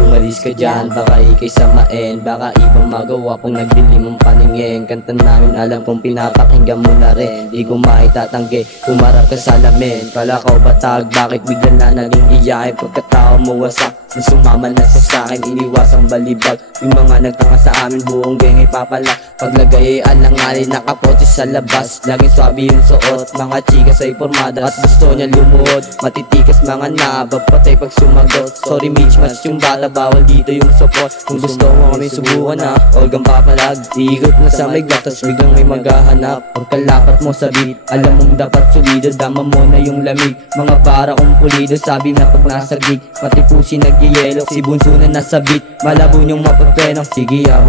Umalis ka dyan, baka ikay samain. Baka ibang magawa kung nagdilim mong paningin. Kanta namin alam kung pinapakinggan mo na rin. Di ko maitatanggi, kumarap ka sa lamin. Kala ko batag, bakit bigla na naging iyakin? Pagkatao mo wasak, na sumama na siya sa'kin. Iniwasang balibag, yung mga nagtanga sa amin. Buong gang ay papalak, paglagay ay alanganin. Nakapote sa labas, laging swabe yung suot. Mga chikas ay formada at gusto niya lumuhod. Matitikas mga nabab, patay pag sumagot. Sorry Mitch, match yung bata, bawal dito yung support. Kung gusto mo kami subukan na, Olgang papalag. Iikot na sa may tas biglang may maghahanap. Or kalapat mo sa beat, alam mong dapat solido. Dama mo na yung lamig, mga para kong pulido. Sabi na pag nasa gig, pati pusi nagyayelo. Si Bunso na nasa beat, malabo niyong mapagpenong.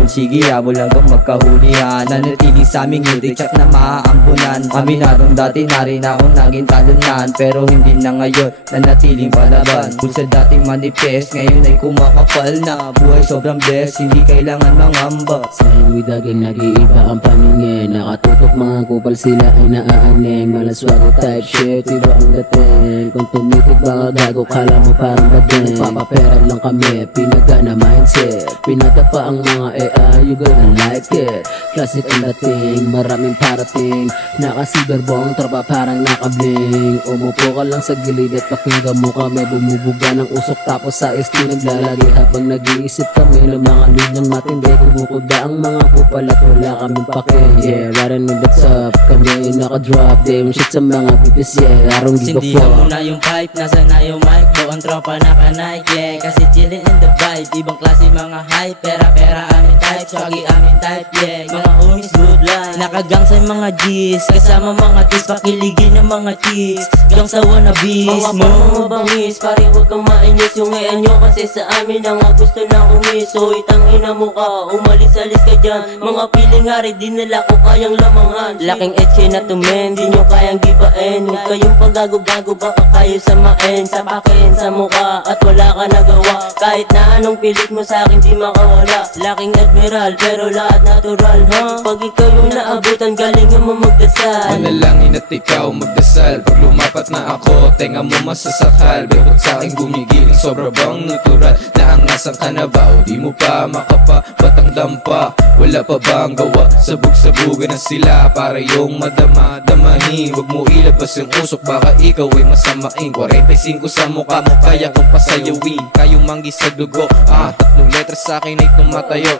Sige habol hanggang magkahulihan. Nanatili sa aming hindi check na maaambunan. Aminadong dati na rin ako naging talunan, pero hindi na ngayon, nanatiling palaban. Kung sa dating manifest, ngayon ay kumakapal na. Buhay sobrang blessed, hindi kailangan mangamba. Sa Widaging nag-iiba ang paningin. Nakatutok mga kupal, sila ay naaaning. Malaswago type shit, iba ang dating. Kung tumitig baka gago, kala mo parang bading. Papapera lang kami, pinagana mindset. Pinatapa ang mga AI, you gonna like it. Classic ang dating, maraming parating. Naka-cyberbong, tropa parang nakabling. Umupo ka lang sa gilid at pakinggan mo kami. Bumubuga ng usok tapos sa ST naglalagi. Habang nag-iisip kami ng mga linyang matindi. Kumukuda ang mga kupal at wala kaming pake. Yeah, riding with what's up, kami ay naka-drop. Damn shit sa mga bibis, yeah, I don't give a Sindihan mo fuck. na yung pipe, nasa na yung mic. Blow ang tropa naka-Nike, yeah. Kasi chillin' in the vibe, ibang klase mga hype. Pera amin type, swagi amin type, yeah. Mga homies good life, nakagang sa mga G's. Kasama mga tis, pakiligin ng mga chicks. Gang sa wannabes mo, mga bangis. Pare huwag kang mainis, yung ngayon nyo. Kasi sa amin ang gusto na kumis. So itang ina mo ka, umalis-alis ka dyan. Mga piling hari, di nila ko kayang lamangan. Laking etche na tumen, di nyo kayang gibain. Huwag kayong pagago-gago, baka kayo samain. Sapakin sa mukha at wala ka nagawa. Kahit na anong pilit mo sa akin, di makawala. Laking admiral, pero lahat natural, ha? Pag ikaw yung naabutan, galingan mo magdasal. Manalangin at ikaw magdasal. Pag lumapat na ako, tenga mo masasakal. Bukod sa aking gumigiling, sobra bang natural? Naangasan ka na ba o di mo pa makapa? Batang dampa, wala pa bang gawa? Sabog-sabugan na sila para yung madama-damahin. Huwag mo ilabas yung usok, baka ikaw ay masamain. 45 sa mukha mo, kaya kong pasayawin. Kayong manggi sa dugo, 3 letras sa akin ay tumatayo,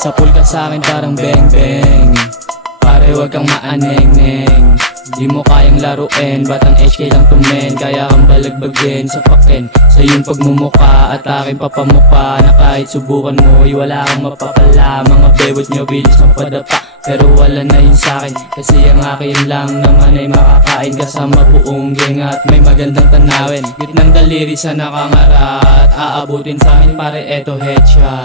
Sa pool ka sa'kin parang beng-beng. Pare wag kang maaneng-neng. Di mo kayang laruin, batang HK lang tumen. Kaya kang balagbagin sa pakin. Sa iyong pagmumuka at aking papamuka. Na kahit subukan mo ay wala kang mapapala. Mga bewat nyo bilis ng padapa, pero wala na yun sa'kin. Kasi ang akin lang naman ay makakain. Kasama buong gang at may magandang tanawin. Gitnang daliri sa nakangarat, aabutin sa'min pare eto headshot.